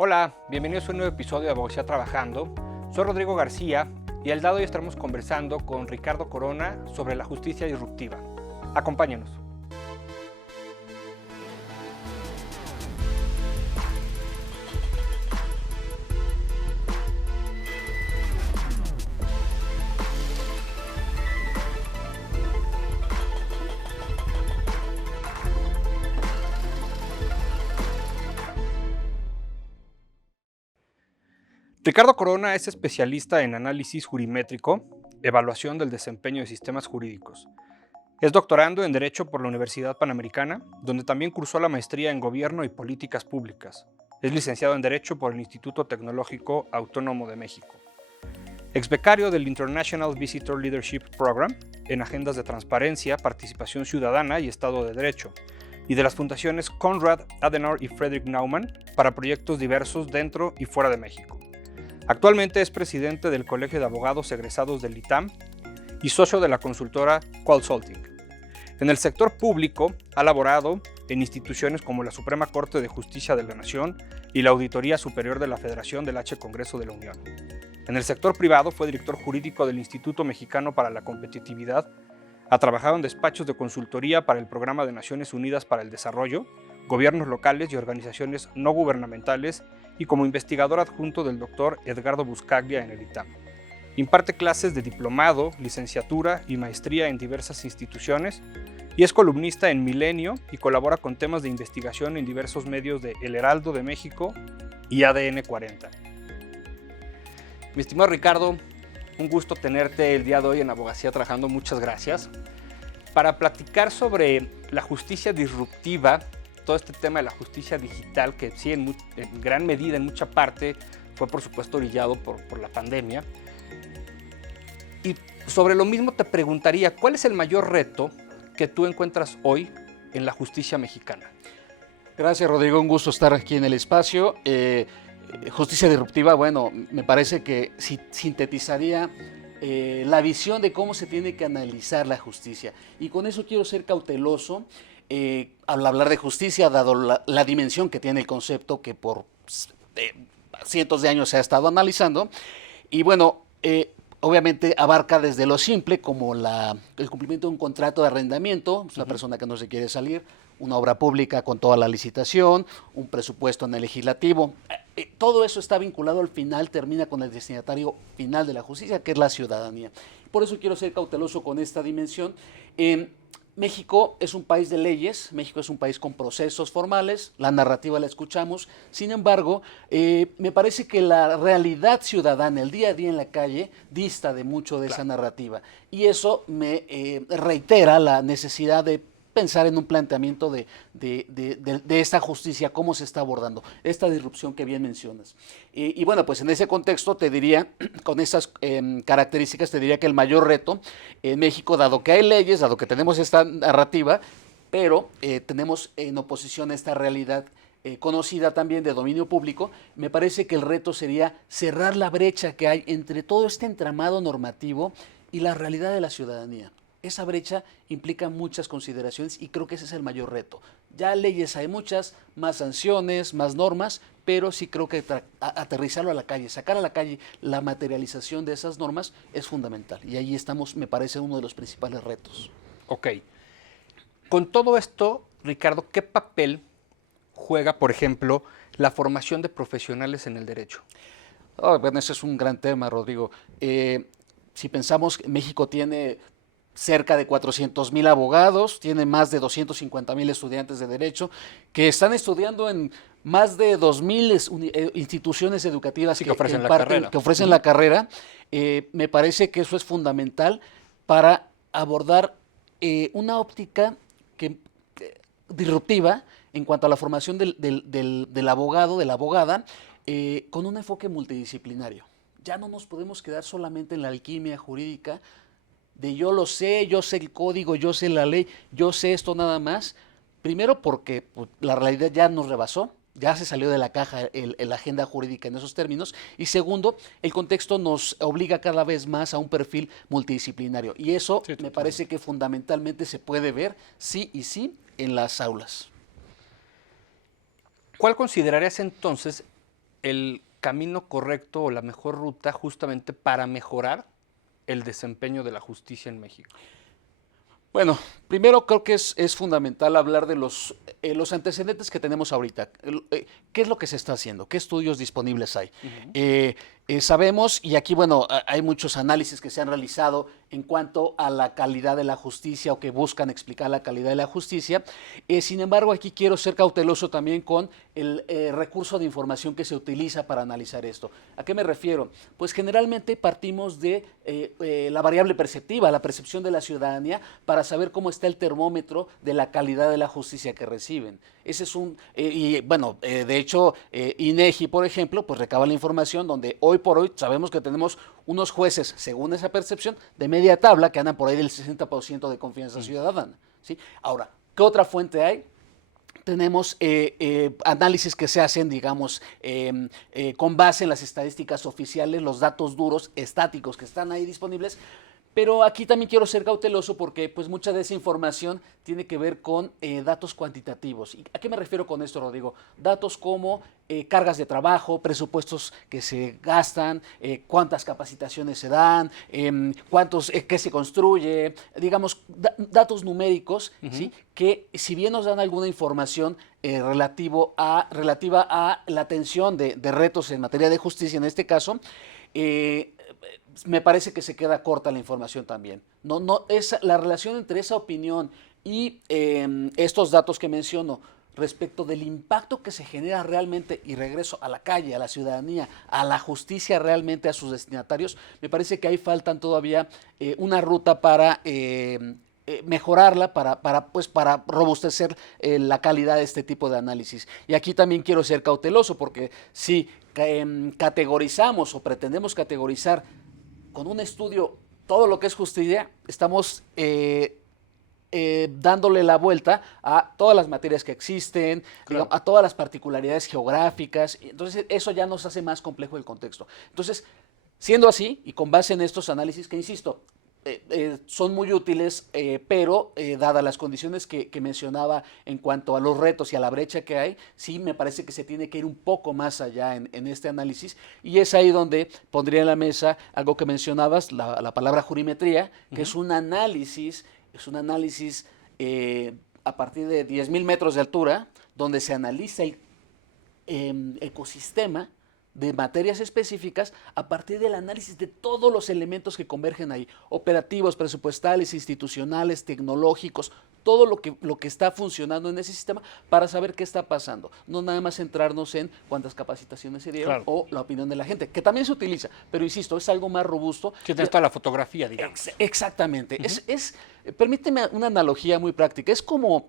Hola, bienvenidos a un nuevo episodio de Abogacía Trabajando. Soy Rodrigo García y el día de hoy estaremos conversando con Ricardo Corona sobre la justicia disruptiva. Acompáñenos. Ricardo Corona es especialista en análisis jurimétrico, evaluación del desempeño de sistemas jurídicos. Es doctorando en Derecho por la Universidad Panamericana, donde también cursó la maestría en Gobierno y Políticas Públicas. Es licenciado en Derecho por el Instituto Tecnológico Autónomo de México. Exbecario del International Visitor Leadership Program en agendas de transparencia, participación ciudadana y Estado de Derecho, y de las fundaciones Konrad Adenauer y Friedrich Naumann para proyectos diversos dentro y fuera de México. Actualmente es presidente del Colegio de Abogados Egresados del ITAM y socio de la consultora Qualsulting. En el sector público ha laborado en instituciones como la Suprema Corte de Justicia de la Nación y la Auditoría Superior de la Federación del H. Congreso de la Unión. En el sector privado fue director jurídico del Instituto Mexicano para la Competitividad. Ha trabajado en despachos de consultoría para el Programa de Naciones Unidas para el Desarrollo, gobiernos locales y organizaciones no gubernamentales, y como investigador adjunto del Dr. Edgardo Buscaglia en el ITAM. Imparte clases de diplomado, licenciatura y maestría en diversas instituciones y es columnista en Milenio y colabora con temas de investigación en diversos medios de El Heraldo de México y ADN 40. Mi estimado Ricardo, un gusto tenerte el día de hoy en Abogacía Trabajando, muchas gracias. Para platicar sobre la justicia disruptiva, todo este tema de la justicia digital, que sí en gran medida, en mucha parte, fue por supuesto orillado por la pandemia. Y sobre lo mismo te preguntaría, ¿cuál es el mayor reto que tú encuentras hoy en la justicia mexicana? Gracias, Rodrigo, un gusto estar aquí en el espacio. Justicia disruptiva, bueno, me parece que sintetizaría la visión de cómo se tiene que analizar la justicia. Y con eso quiero ser cauteloso al hablar de justicia, dado la dimensión que tiene el concepto que por cientos de años se ha estado analizando. Y bueno, obviamente abarca desde lo simple como el cumplimiento de un contrato de arrendamiento, una persona que no se quiere salir, una obra pública con toda la licitación, un presupuesto en el legislativo. Todo eso está vinculado al final, termina con el destinatario final de la justicia, que es la ciudadanía. Por eso quiero ser cauteloso con esta dimensión. México es un país de leyes, México es un país con procesos formales, la narrativa la escuchamos, sin embargo, me parece que la realidad ciudadana, el día a día en la calle, dista de mucho de esa narrativa. Y eso me reitera la necesidad de pensar en un planteamiento de esta justicia, cómo se está abordando, esta disrupción que bien mencionas. Y bueno, pues en ese contexto te diría, con esas características, te diría que el mayor reto en México, dado que hay leyes, dado que tenemos esta narrativa, pero tenemos en oposición a esta realidad conocida también de dominio público, me parece que el reto sería cerrar la brecha que hay entre todo este entramado normativo y la realidad de la ciudadanía. Esa brecha implica muchas consideraciones y creo que ese es el mayor reto. Ya leyes hay muchas, más sanciones, más normas, pero sí creo que aterrizarlo a la calle, sacar a la calle la materialización de esas normas es fundamental. Y ahí estamos, me parece, uno de los principales retos. Ok. Con todo esto, Ricardo, ¿qué papel juega, por ejemplo, la formación de profesionales en el derecho? Oh, bueno, ese es un gran tema, Rodrigo. Si pensamos que México tiene cerca de 400,000 abogados, tiene más de 250,000 estudiantes de derecho que están estudiando en más de 2,000 instituciones educativas que ofrecen la carrera. Me parece que eso es fundamental para abordar una óptica disruptiva en cuanto a la formación del abogado, de la abogada, con un enfoque multidisciplinario. Ya no nos podemos quedar solamente en la alquimia jurídica, de yo lo sé, yo sé el código, yo sé la ley, yo sé esto nada más. Primero porque la realidad ya nos rebasó, ya se salió de la caja la agenda jurídica en esos términos. Y segundo, el contexto nos obliga cada vez más a un perfil multidisciplinario. Y eso me parece que fundamentalmente se puede ver sí y sí en las aulas. ¿Cuál considerarías entonces el camino correcto o la mejor ruta justamente para mejorar el desempeño de la justicia en México? Bueno, primero creo que es fundamental hablar de los antecedentes que tenemos ahorita. ¿Qué es lo que se está haciendo? ¿Qué estudios disponibles hay? Ujú. Sabemos, y aquí, bueno, hay muchos análisis que se han realizado en cuanto a la calidad de la justicia o que buscan explicar la calidad de la justicia. Sin embargo, aquí quiero ser cauteloso también con el recurso de información que se utiliza para analizar esto. ¿A qué me refiero? Pues generalmente partimos de la variable perceptiva, la percepción de la ciudadanía, para saber cómo está el termómetro de la calidad de la justicia que reciben. Ese es y bueno, de hecho, INEGI, por ejemplo, pues recaba la información donde hoy por hoy sabemos que tenemos unos jueces, según esa percepción, de media tabla que andan por ahí del 60% de confianza ciudadana, ¿sí? Ahora, ¿qué otra fuente hay? Tenemos análisis que se hacen, digamos, con base en las estadísticas oficiales, los datos duros, estáticos que están ahí disponibles. Pero aquí también quiero ser cauteloso porque pues mucha de esa información tiene que ver con datos cuantitativos. ¿Y a qué me refiero con esto, Rodrigo? Datos como cargas de trabajo, presupuestos que se gastan, cuántas capacitaciones se dan, qué se construye, digamos, datos numéricos, ¿sí? Que si bien nos dan alguna información relativa a la atención de retos en materia de justicia en este caso, me parece que se queda corta la información también. No, la relación entre esa opinión y estos datos que menciono respecto del impacto que se genera realmente, y regreso a la calle, a la ciudadanía, a la justicia realmente, a sus destinatarios, me parece que ahí faltan todavía una ruta para mejorarla, para robustecer la calidad de este tipo de análisis. Y aquí también quiero ser cauteloso porque si categorizamos o pretendemos categorizar con un estudio todo lo que es justicia, estamos dándole la vuelta a todas las materias que existen, Claro. digamos, a todas las particularidades geográficas. Entonces, eso ya nos hace más complejo el contexto. Entonces, siendo así, y con base en estos análisis que, insisto, son muy útiles, pero dadas las condiciones que mencionaba en cuanto a los retos y a la brecha que hay, sí me parece que se tiene que ir un poco más allá en este análisis, y es ahí donde pondría en la mesa algo que mencionabas, la palabra jurimetría, que es un análisis a partir de 10,000 metros de altura, donde se analiza el ecosistema de materias específicas a partir del análisis de todos los elementos que convergen ahí, operativos, presupuestales, institucionales, tecnológicos, todo lo que está funcionando en ese sistema para saber qué está pasando. No nada más centrarnos en cuántas capacitaciones se dieron Claro. o la opinión de la gente, que también se utiliza, pero insisto, es algo más robusto. Sí, tienes toda la fotografía, digamos. Exactamente. Permíteme una analogía muy práctica. Es como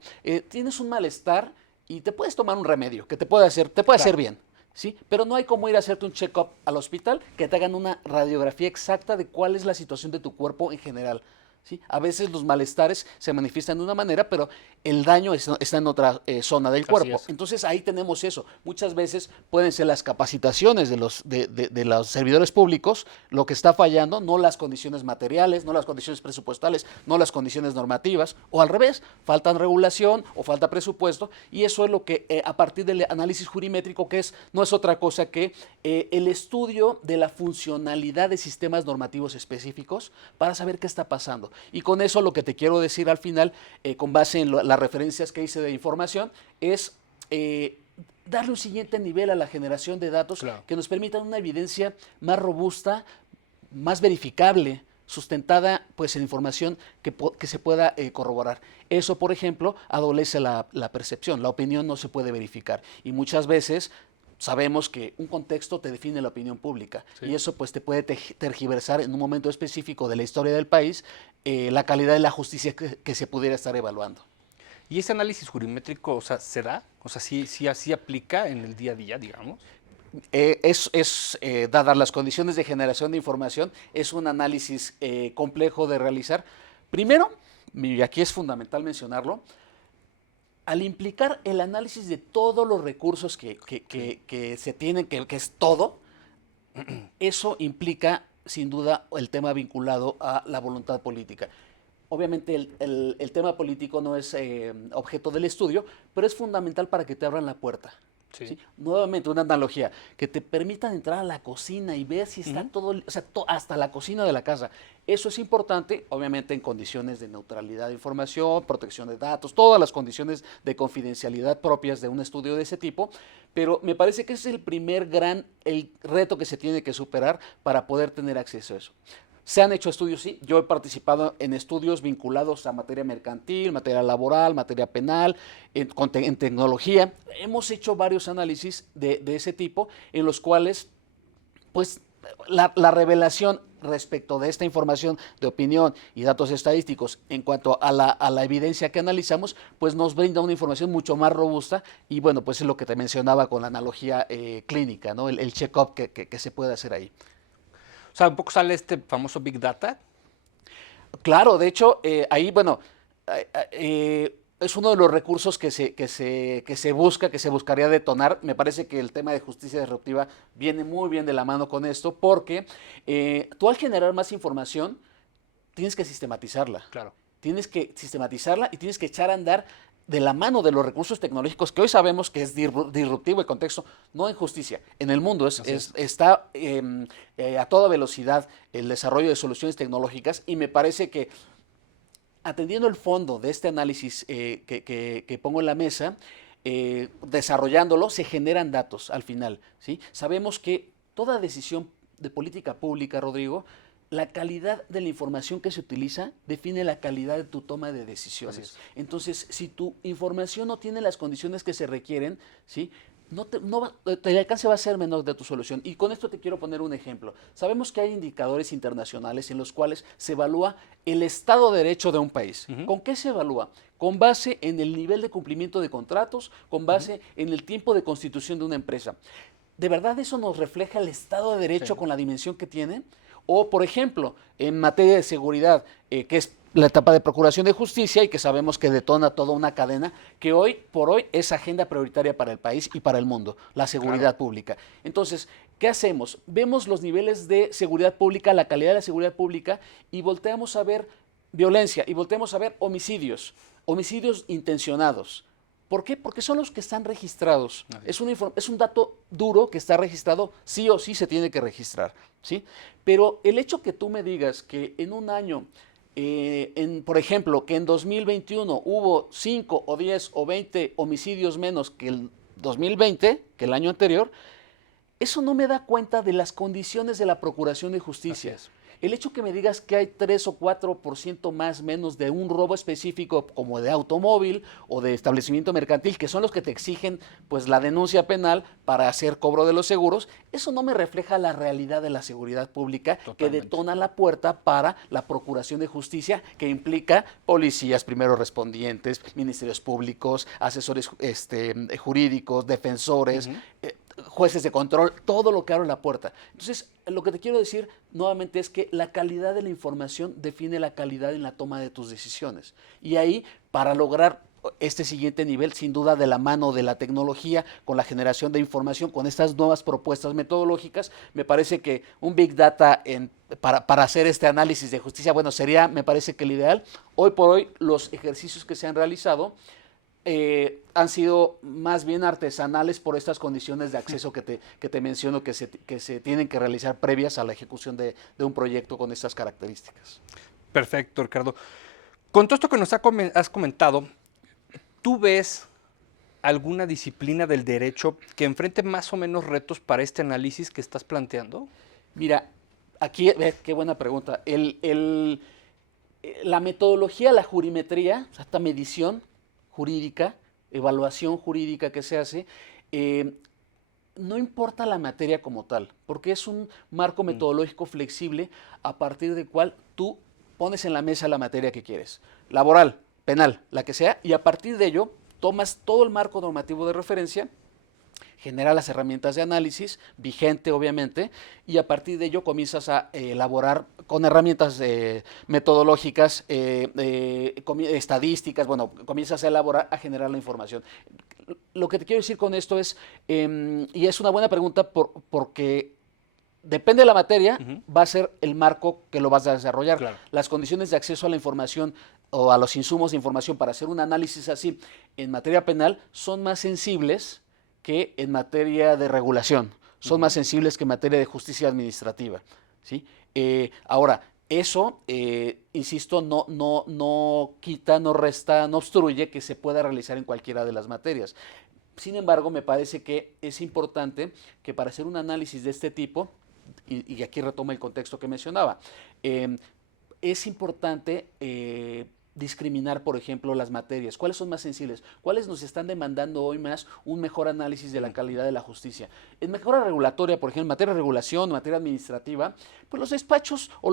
tienes un malestar y te puedes tomar un remedio que te puede hacer Claro. bien. ¿Sí? Pero no hay como ir a hacerte un check-up al hospital que te hagan una radiografía exacta de cuál es la situación de tu cuerpo en general. ¿Sí? A veces los malestares se manifiestan de una manera, pero el daño está en otra zona del Así cuerpo. es. Entonces ahí tenemos eso. Muchas veces pueden ser las capacitaciones de los servidores públicos lo que está fallando, no las condiciones materiales, no las condiciones presupuestales, no las condiciones normativas, o al revés, falta regulación o falta presupuesto, y eso es lo que a partir del análisis jurimétrico, que no es otra cosa que el estudio de la funcionalidad de sistemas normativos específicos para saber qué está pasando. Y con eso lo que te quiero decir al final, con base en las referencias que hice de información, es darle un siguiente nivel a la generación de datos, Claro. que nos permitan una evidencia más robusta, más verificable, sustentada pues en información que se pueda corroborar. Eso, por ejemplo, adolece la percepción, la opinión no se puede verificar, y muchas veces sabemos que un contexto te define la opinión pública, Sí. y eso pues te puede tergiversar en un momento específico de la historia del país la calidad de la justicia que se pudiera estar evaluando. ¿Y ese análisis jurimétrico, o sea, se da? O sea, sí así aplica en el día a día, digamos. Dadas las condiciones de generación de información, es un análisis complejo de realizar. Primero, y aquí es fundamental mencionarlo, al implicar el análisis de todos los recursos que se tienen, que es todo, eso implica sin duda el tema vinculado a la voluntad política. Obviamente el tema político no es objeto del estudio, pero es fundamental para que te abran la puerta. Sí. ¿sí? Nuevamente, una analogía, que te permitan entrar a la cocina y ver si está todo, o sea, hasta la cocina de la casa. Eso es importante, obviamente, en condiciones de neutralidad de información, protección de datos, todas las condiciones de confidencialidad propias de un estudio de ese tipo, pero me parece que ese es el reto que se tiene que superar para poder tener acceso a eso. Se han hecho estudios, sí. Yo he participado en estudios vinculados a materia mercantil, materia laboral, materia penal, en tecnología. Hemos hecho varios análisis de ese tipo en los cuales, pues, la revelación respecto de esta información de opinión y datos estadísticos en cuanto a la evidencia que analizamos, pues nos brinda una información mucho más robusta y bueno, pues es lo que te mencionaba con la analogía clínica, ¿no? El check-up que se puede hacer ahí. O sea, un poco sale este famoso Big Data. Claro, de hecho, ahí, bueno, es uno de los recursos que se busca, que se buscaría detonar. Me parece que el tema de justicia disruptiva viene muy bien de la mano con esto, porque tú al generar más información, tienes que sistematizarla. Claro. Tienes que sistematizarla y tienes que echar a andar de la mano de los recursos tecnológicos que hoy sabemos que es disruptivo el contexto, no en justicia, en el mundo está a toda velocidad el desarrollo de soluciones tecnológicas y me parece que atendiendo el fondo de este análisis que pongo en la mesa, desarrollándolo, se generan datos al final, ¿sí? Sabemos que toda decisión de política pública, Rodrigo, la calidad de la información que se utiliza define la calidad de tu toma de decisiones. Entonces, si tu información no tiene las condiciones que se requieren, ¿sí? El alcance va a ser menor de tu solución. Y con esto te quiero poner un ejemplo. Sabemos que hay indicadores internacionales en los cuales se evalúa el Estado de Derecho de un país. ¿Con qué se evalúa? Con base en el nivel de cumplimiento de contratos, con base en el tiempo de constitución de una empresa. ¿De verdad eso nos refleja el Estado de Derecho con la dimensión que tiene? O, por ejemplo, en materia de seguridad, que es la etapa de procuración de justicia y que sabemos que detona toda una cadena que hoy por hoy es agenda prioritaria para el país y para el mundo, la seguridad pública. Entonces, ¿qué hacemos? Vemos los niveles de seguridad pública, la calidad de la seguridad pública y volteamos a ver violencia y volteamos a ver homicidios intencionados. ¿Por qué? Porque son los que están registrados. Es un dato duro que está registrado, sí o sí se tiene que registrar, ¿sí? Pero el hecho que tú me digas que en un año, por ejemplo, que en 2021 hubo 5 o 10 o 20 homicidios menos que el 2020, que el año anterior, eso no me da cuenta de las condiciones de la Procuración de Justicia. El hecho que me digas que hay 3 o 4% más menos de un robo específico como de automóvil o de establecimiento mercantil, que son los que te exigen pues la denuncia penal para hacer cobro de los seguros, eso no me refleja la realidad de la seguridad pública. Totalmente. Que detona la puerta para la Procuración de Justicia, que implica policías, primeros respondientes, ministerios públicos, asesores jurídicos, defensores, jueces de control, todo lo que abre la puerta. Entonces, lo que te quiero decir nuevamente es que la calidad de la información define la calidad en la toma de tus decisiones. Y ahí, para lograr este siguiente nivel, sin duda de la mano de la tecnología, con la generación de información, con estas nuevas propuestas metodológicas, me parece que un Big Data para hacer este análisis de justicia, bueno, sería, me parece que el ideal. Hoy por hoy, los ejercicios que se han realizado han sido más bien artesanales por estas condiciones de acceso que te menciono que se tienen que realizar previas a la ejecución de un proyecto con estas características. Perfecto, Ricardo. Con todo esto que nos has comentado, ¿tú ves alguna disciplina del derecho que enfrente más o menos retos para este análisis que estás planteando? Mira, aquí, qué buena pregunta. La metodología, la jurimetría, o sea, esta medición jurídica, evaluación jurídica que se hace, no importa la materia como tal, porque es un marco metodológico flexible a partir del cual tú pones en la mesa la materia que quieres, laboral, penal, la que sea, y a partir de ello tomas todo el marco normativo de referencia, genera las herramientas de análisis, vigente obviamente, y a partir de ello comienzas a elaborar con herramientas metodológicas, estadísticas, bueno, comienzas a elaborar, a generar la información. Lo que te quiero decir con esto es, y es una buena pregunta porque depende de la materia, va a ser el marco que lo vas a desarrollar. Claro. Las condiciones de acceso a la información o a los insumos de información para hacer un análisis así en materia penal son más sensibles que en materia de regulación, son más sensibles que en materia de justicia administrativa, ¿sí? Ahora, eso, insisto, no quita, no resta, no obstruye que se pueda realizar en cualquiera de las materias. Sin embargo, me parece que es importante que para hacer un análisis de este tipo, y aquí retoma el contexto que mencionaba, es importante discriminar, por ejemplo, las materias. ¿Cuáles son más sensibles? ¿Cuáles nos están demandando hoy más un mejor análisis de la calidad de la justicia? En mejora regulatoria, por ejemplo, en materia de regulación, en materia administrativa, pues los despachos o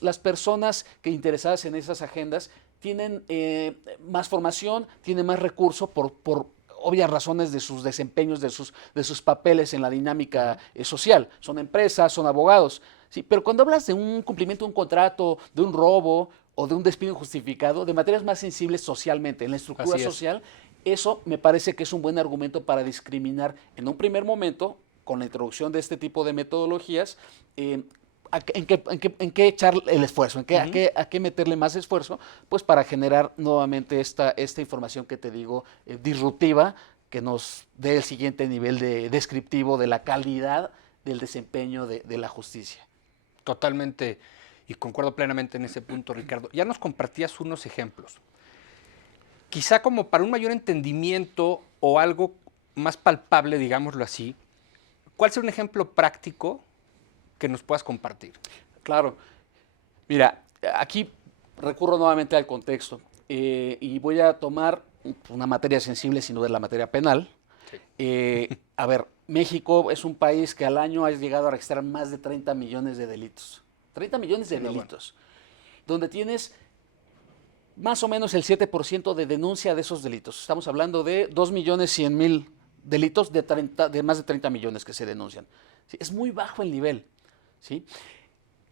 las personas que interesadas en esas agendas tienen más formación, tienen más recursos por obvias razones de sus desempeños, de sus papeles en la dinámica social. Son empresas, son abogados. Sí, pero cuando hablas de un cumplimiento de un contrato, de un robo o de un despido injustificado, de materias más sensibles socialmente, en la estructura social, eso me parece que es un buen argumento para discriminar en un primer momento, con la introducción de este tipo de metodologías, en qué echar el esfuerzo, a qué meterle más esfuerzo, pues para generar nuevamente esta información que te digo, disruptiva, que nos dé el siguiente nivel descriptivo de la calidad del desempeño de la justicia. Totalmente, y concuerdo plenamente en ese punto, Ricardo. Ya nos compartías unos ejemplos. Quizá como para un mayor entendimiento o algo más palpable, digámoslo así, ¿cuál sería un ejemplo práctico que nos puedas compartir? Claro. Mira, aquí recurro nuevamente al contexto y voy a tomar una materia sensible, sin duda la materia penal. Sí. A ver, México es un país que al año ha llegado a registrar más de 30 millones de delitos. 30 millones de delitos. Bueno. Donde tienes más o menos el 7% de denuncia de esos delitos. Estamos hablando de 2.100.000 delitos de más de 30 millones que se denuncian. ¿Sí? Es muy bajo el nivel. ¿Sí?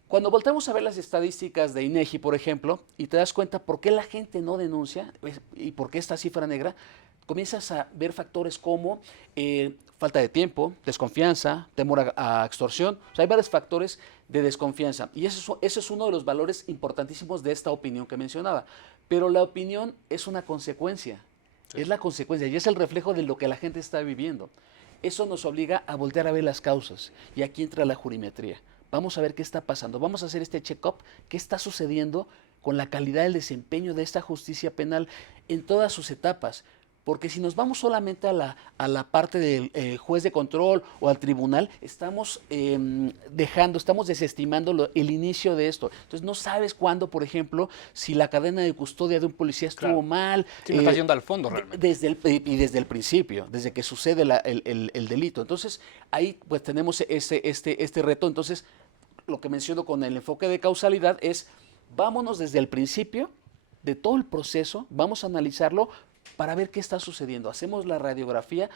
Cuando volteamos a ver las estadísticas de INEGI, por ejemplo, y te das cuenta por qué la gente no denuncia y por qué esta cifra negra, comienzas a ver factores como falta de tiempo, desconfianza, temor a extorsión. O sea, hay varios factores de desconfianza. Y ese es uno de los valores importantísimos de esta opinión que mencionaba. Pero la opinión es una consecuencia. Sí. Es la consecuencia y es el reflejo de lo que la gente está viviendo. Eso nos obliga a voltear a ver las causas. Y aquí entra la jurimetría. Vamos a ver qué está pasando. Vamos a hacer este check-up. ¿Qué está sucediendo con la calidad del desempeño de esta justicia penal en todas sus etapas? Porque si nos vamos solamente a la parte del juez de control o al tribunal, estamos estamos desestimando el inicio de esto. Entonces no sabes cuándo, por ejemplo, si la cadena de custodia de un policía estuvo mal. Sí, me estás yendo al fondo realmente. Desde el principio, desde que sucede el delito. Entonces ahí pues tenemos este reto. Entonces lo que menciono con el enfoque de causalidad es vámonos desde el principio de todo el proceso, vamos a analizarlo para ver qué está sucediendo. Hacemos la radiografía,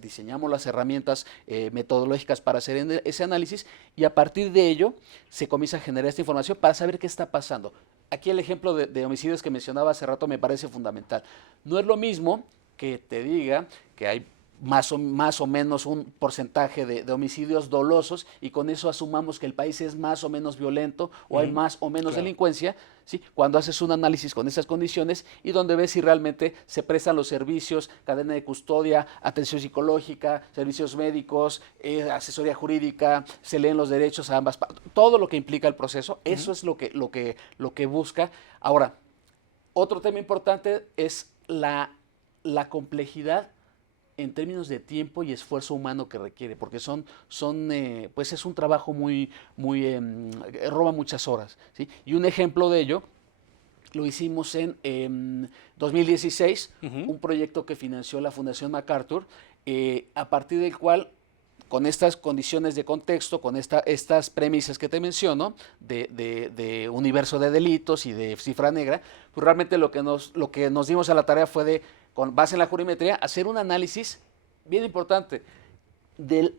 diseñamos las herramientas metodológicas para hacer ese análisis y a partir de ello se comienza a generar esta información para saber qué está pasando. Aquí el ejemplo de homicidios que mencionaba hace rato me parece fundamental. No es lo mismo que te diga que hay más o menos un porcentaje de homicidios dolosos y con eso asumamos que el país es más o menos violento o hay más o menos delincuencia, ¿sí? Cuando haces un análisis con esas condiciones y donde ves si realmente se prestan los servicios, cadena de custodia, atención psicológica, servicios médicos, asesoría jurídica, se leen los derechos a ambas partes, todo lo que implica el proceso, eso es lo que busca. Ahora, otro tema importante es la complejidad en términos de tiempo y esfuerzo humano que requiere, porque pues es un trabajo roba muchas horas, ¿sí? Y un ejemplo de ello lo hicimos en 2016, un proyecto que financió la Fundación MacArthur, a partir del cual, con estas condiciones de contexto, con estas premisas que te menciono, de universo de delitos y de cifra negra, pues realmente lo que nos dimos a la tarea fue con base en la jurimetría, hacer un análisis bien importante de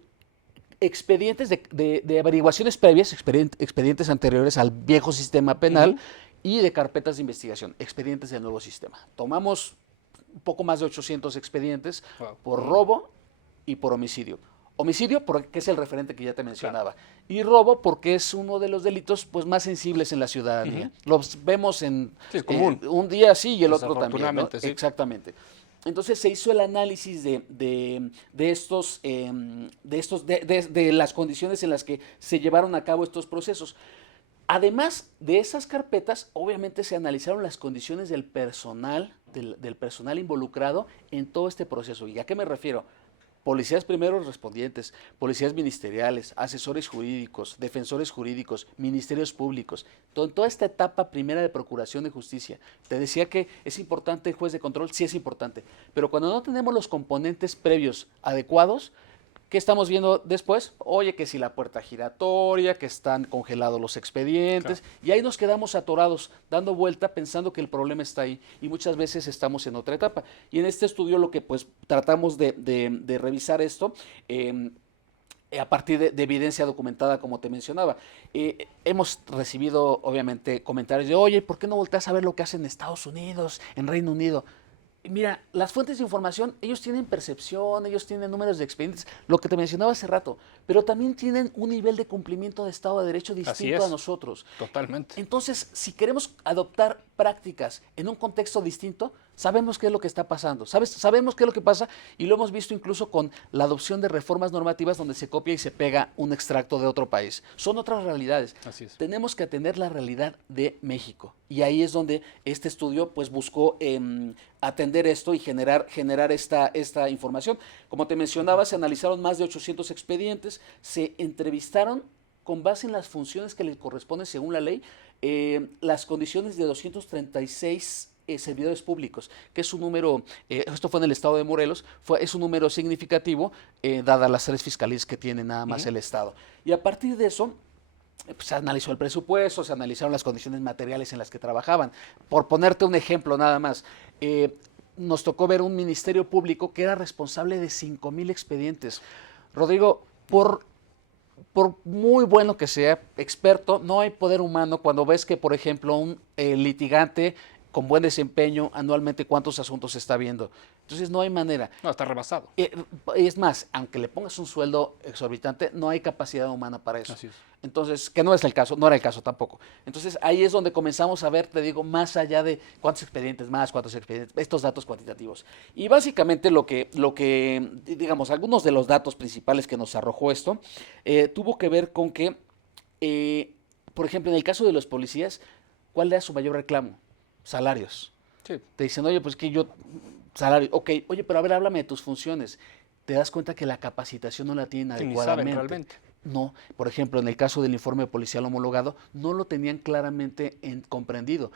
expedientes de averiguaciones previas, expedientes anteriores al viejo sistema penal y de carpetas de investigación, expedientes del nuevo sistema. Tomamos un poco más de 800 expedientes por robo y por homicidio. Homicidio porque es el referente que ya te mencionaba. Claro. Y robo porque es uno de los delitos pues, más sensibles en la ciudadanía. Los vemos en es común. Un día sí y el otro también, ¿no? Sí. Exactamente. Entonces se hizo el análisis de las condiciones en las que se llevaron a cabo estos procesos. Además de esas carpetas, obviamente se analizaron las condiciones del personal, del personal involucrado en todo este proceso. ¿Y a qué me refiero? Policías primeros respondientes, policías ministeriales, asesores jurídicos, defensores jurídicos, ministerios públicos, toda esta etapa primera de procuración de justicia. Te decía que es importante el juez de control, sí es importante, pero cuando no tenemos los componentes previos adecuados, ¿qué estamos viendo después? Oye, que si la puerta giratoria, que están congelados los expedientes, claro. Y ahí nos quedamos atorados, dando vuelta, pensando que el problema está ahí, y muchas veces estamos en otra etapa. Y en este estudio lo que pues tratamos de revisar esto, a partir de evidencia documentada, como te mencionaba. Hemos recibido, obviamente, comentarios de, oye, ¿por qué no volteas a ver lo que hacen en Estados Unidos, en Reino Unido? Mira, las fuentes de información, ellos tienen percepción, ellos tienen números de expedientes, lo que te mencionaba hace rato, pero también tienen un nivel de cumplimiento de Estado de Derecho distinto a nosotros. Totalmente. Entonces, si queremos adoptar prácticas en un contexto distinto, sabemos qué es lo que está pasando, sabemos qué es lo que pasa, y lo hemos visto incluso con la adopción de reformas normativas donde se copia y se pega un extracto de otro país. Son otras realidades. Así es. Tenemos que atender la realidad de México, y ahí es donde este estudio pues buscó atender esto y generar esta información. Como te mencionaba, se analizaron más de 800 expedientes, se entrevistaron con base en las funciones que les corresponden según la ley, las condiciones de 236 servidores públicos, que es un número, esto fue en el estado de Morelos, es un número significativo, dadas las 3 fiscalías que tiene nada más el estado. Y a partir de eso, pues, se analizó el presupuesto, se analizaron las condiciones materiales en las que trabajaban. Por ponerte un ejemplo nada más, nos tocó ver un ministerio público que era responsable de 5,000 expedientes. Rodrigo, por muy bueno que sea, experto, no hay poder humano cuando ves que, por ejemplo, un litigante con buen desempeño anualmente cuántos asuntos está viendo. Entonces no hay manera. No, está rebasado. Es más, aunque le pongas un sueldo exorbitante, no hay capacidad humana para eso. Así es. Entonces, que no es el caso, no era el caso tampoco. Entonces ahí es donde comenzamos a ver, te digo, más allá de cuántos expedientes más, cuántos expedientes, estos datos cuantitativos. Y básicamente lo que digamos, algunos de los datos principales que nos arrojó esto, tuvo que ver con que, por ejemplo, en el caso de los policías, ¿cuál era su mayor reclamo? Salarios. Sí. Te dicen, oye, pues que yo, salario, ok, oye, pero a ver, háblame de tus funciones. Te das cuenta que la capacitación no la tienen adecuadamente. Ni saben realmente. No, por ejemplo, en el caso del informe policial homologado, no lo tenían claramente comprendido.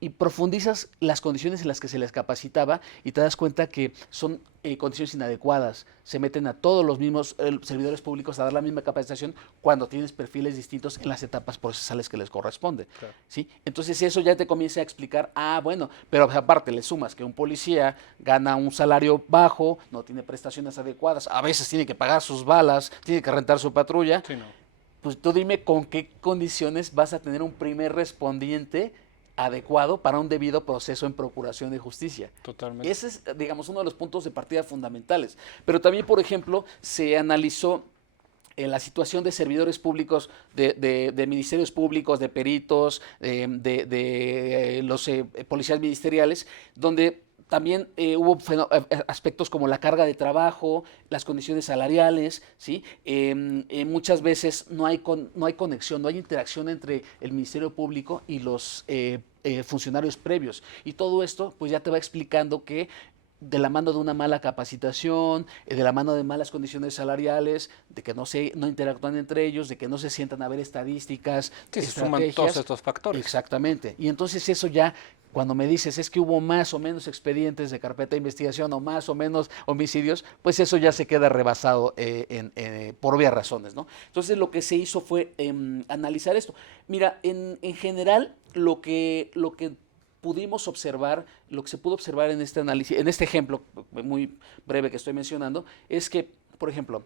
Y profundizas las condiciones en las que se les capacitaba y te das cuenta que son condiciones inadecuadas. Se meten a todos los mismos servidores públicos a dar la misma capacitación cuando tienes perfiles distintos en las etapas procesales que les corresponde. Claro. ¿Sí? Entonces eso ya te comienza a explicar, bueno, pero aparte le sumas que un policía gana un salario bajo, no tiene prestaciones adecuadas, a veces tiene que pagar sus balas, tiene que rentar su patrulla. Sí, no. Pues tú dime con qué condiciones vas a tener un primer respondiente adecuado para un debido proceso en procuración de justicia. Totalmente. Ese es, digamos, uno de los puntos de partida fundamentales. Pero también, por ejemplo, se analizó la situación de servidores públicos, de ministerios públicos, de peritos, de los policías ministeriales, donde también hubo aspectos como la carga de trabajo, las condiciones salariales, ¿sí? Muchas veces no hay conexión, no hay interacción entre el Ministerio Público y los funcionarios previos. Y todo esto pues ya te va explicando que de la mano de una mala capacitación, de la mano de malas condiciones salariales, de que no interactúan entre ellos, de que no se sientan a ver estadísticas, sí, se suman todos estos factores. Exactamente. Y entonces eso ya, cuando me dices es que hubo más o menos expedientes de carpeta de investigación o más o menos homicidios, pues eso ya se queda rebasado por obvias razones, ¿no? Entonces lo que se hizo fue analizar esto. Mira, en general lo que pudimos observar, lo que se pudo observar en este análisis, en este ejemplo muy breve que estoy mencionando, es que, por ejemplo,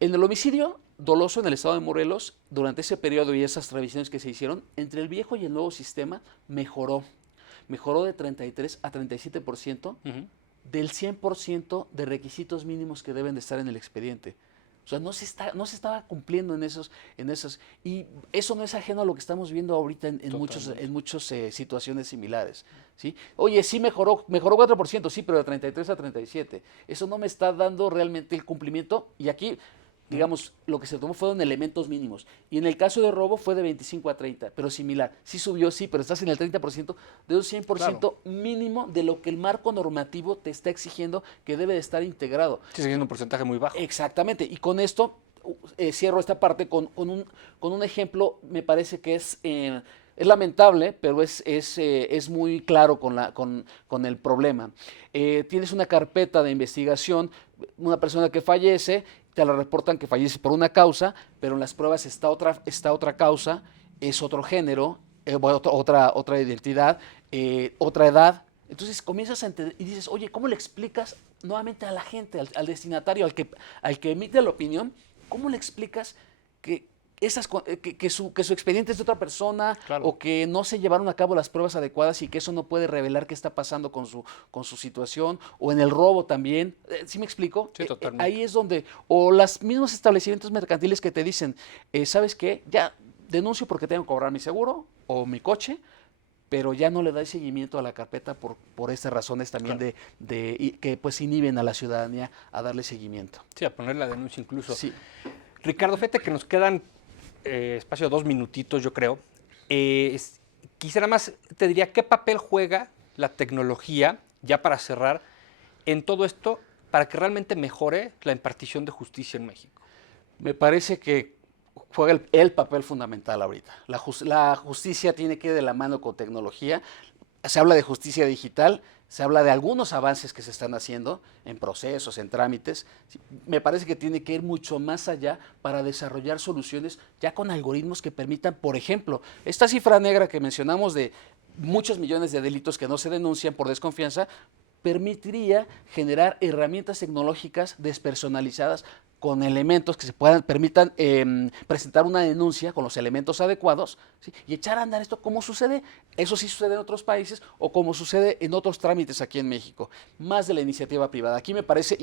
en el homicidio doloso en el estado de Morelos, durante ese periodo y esas revisiones que se hicieron, entre el viejo y el nuevo sistema mejoró de 33 a 37% del 100% de requisitos mínimos que deben de estar en el expediente. O O sea, no se estaba cumpliendo en esos. Y eso no es ajeno a lo que estamos viendo ahorita en muchas situaciones similares. ¿Sí? Oye, sí mejoró 4%, sí, pero de 33 a 37. Eso no me está dando realmente el cumplimiento. Y aquí, digamos, lo que se tomó fueron elementos mínimos. Y en el caso de robo fue de 25 a 30, pero similar. Sí subió, sí, pero estás en el 30% de un 100% mínimo de lo que el marco normativo te está exigiendo que debe de estar integrado. Sí, sigue siendo un porcentaje muy bajo. Exactamente. Y con esto cierro esta parte con un ejemplo, me parece que es lamentable, pero es muy claro con el problema. Tienes una carpeta de investigación, una persona que fallece, te la reportan que fallece por una causa, pero en las pruebas está otra causa, es otro género, otra identidad, otra edad. Entonces comienzas a entender y dices, oye, ¿cómo le explicas nuevamente a la gente, al destinatario, al que emite la opinión, cómo le explicas que su expediente es de otra persona, claro, o que no se llevaron a cabo las pruebas adecuadas y que eso no puede revelar qué está pasando con su situación, o en el robo también? ¿Sí me explico? Sí, totalmente. Ahí es donde, o los mismos establecimientos mercantiles que te dicen, ¿sabes qué? Ya denuncio porque tengo que cobrar mi seguro o mi coche, pero ya no le da seguimiento a la carpeta por estas razones también, claro, que pues inhiben a la ciudadanía a darle seguimiento. Sí, a poner la denuncia incluso. Sí. Ricardo, fíjate que nos quedan espacio de 2 minutitos, yo creo. Quisiera más, te diría, ¿qué papel juega la tecnología, ya para cerrar, en todo esto para que realmente mejore la impartición de justicia en México? Me parece que juega el papel fundamental ahorita. La justicia tiene que ir de la mano con tecnología. Se habla de justicia digital, se habla de algunos avances que se están haciendo en procesos, en trámites. Me parece que tiene que ir mucho más allá para desarrollar soluciones ya con algoritmos que permitan, por ejemplo, esta cifra negra que mencionamos de muchos millones de delitos que no se denuncian por desconfianza, permitiría generar herramientas tecnológicas despersonalizadas con elementos que permitan presentar una denuncia con los elementos adecuados, ¿sí? Y echar a andar esto como sucede, eso sí sucede en otros países o como sucede en otros trámites aquí en México, más de la iniciativa privada. Aquí me parece,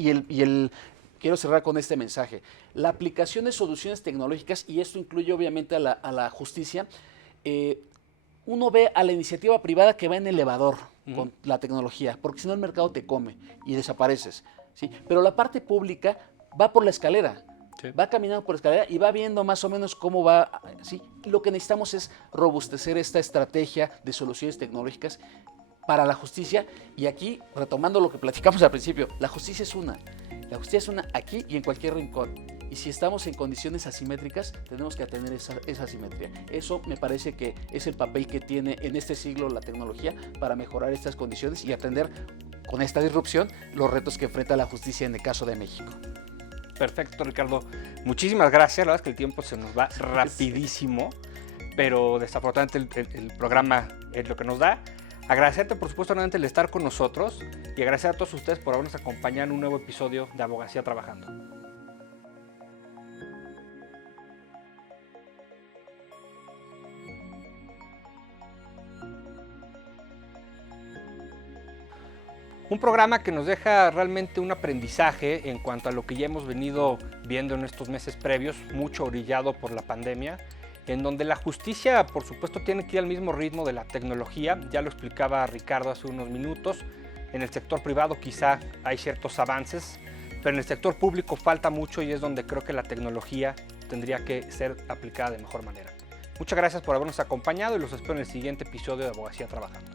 quiero cerrar con este mensaje, la aplicación de soluciones tecnológicas, y esto incluye obviamente a la justicia, uno ve a la iniciativa privada que va en elevador con la tecnología, porque si no el mercado te come y desapareces, ¿sí? Pero la parte pública va por la escalera, sí, va caminando por la escalera y va viendo más o menos cómo va, ¿sí? Lo que necesitamos es robustecer esta estrategia de soluciones tecnológicas para la justicia. Y aquí, retomando lo que platicamos al principio, la justicia es una aquí y en cualquier rincón. Y si estamos en condiciones asimétricas, tenemos que atender esa asimetría. Eso me parece que es el papel que tiene en este siglo la tecnología para mejorar estas condiciones y atender con esta disrupción los retos que enfrenta la justicia en el caso de México. Perfecto, Ricardo. Muchísimas gracias. La verdad es que el tiempo se nos va rapidísimo, pero desafortunadamente el programa es lo que nos da. Agradecerte, por supuesto, nuevamente el estar con nosotros y agradecer a todos ustedes por habernos acompañado en un nuevo episodio de Abogacía Trabajando. Un programa que nos deja realmente un aprendizaje en cuanto a lo que ya hemos venido viendo en estos meses previos, mucho orillado por la pandemia, en donde la justicia, por supuesto, tiene que ir al mismo ritmo de la tecnología. Ya lo explicaba Ricardo hace unos minutos. En el sector privado quizá hay ciertos avances, pero en el sector público falta mucho y es donde creo que la tecnología tendría que ser aplicada de mejor manera. Muchas gracias por habernos acompañado y los espero en el siguiente episodio de Abogacía Trabajando.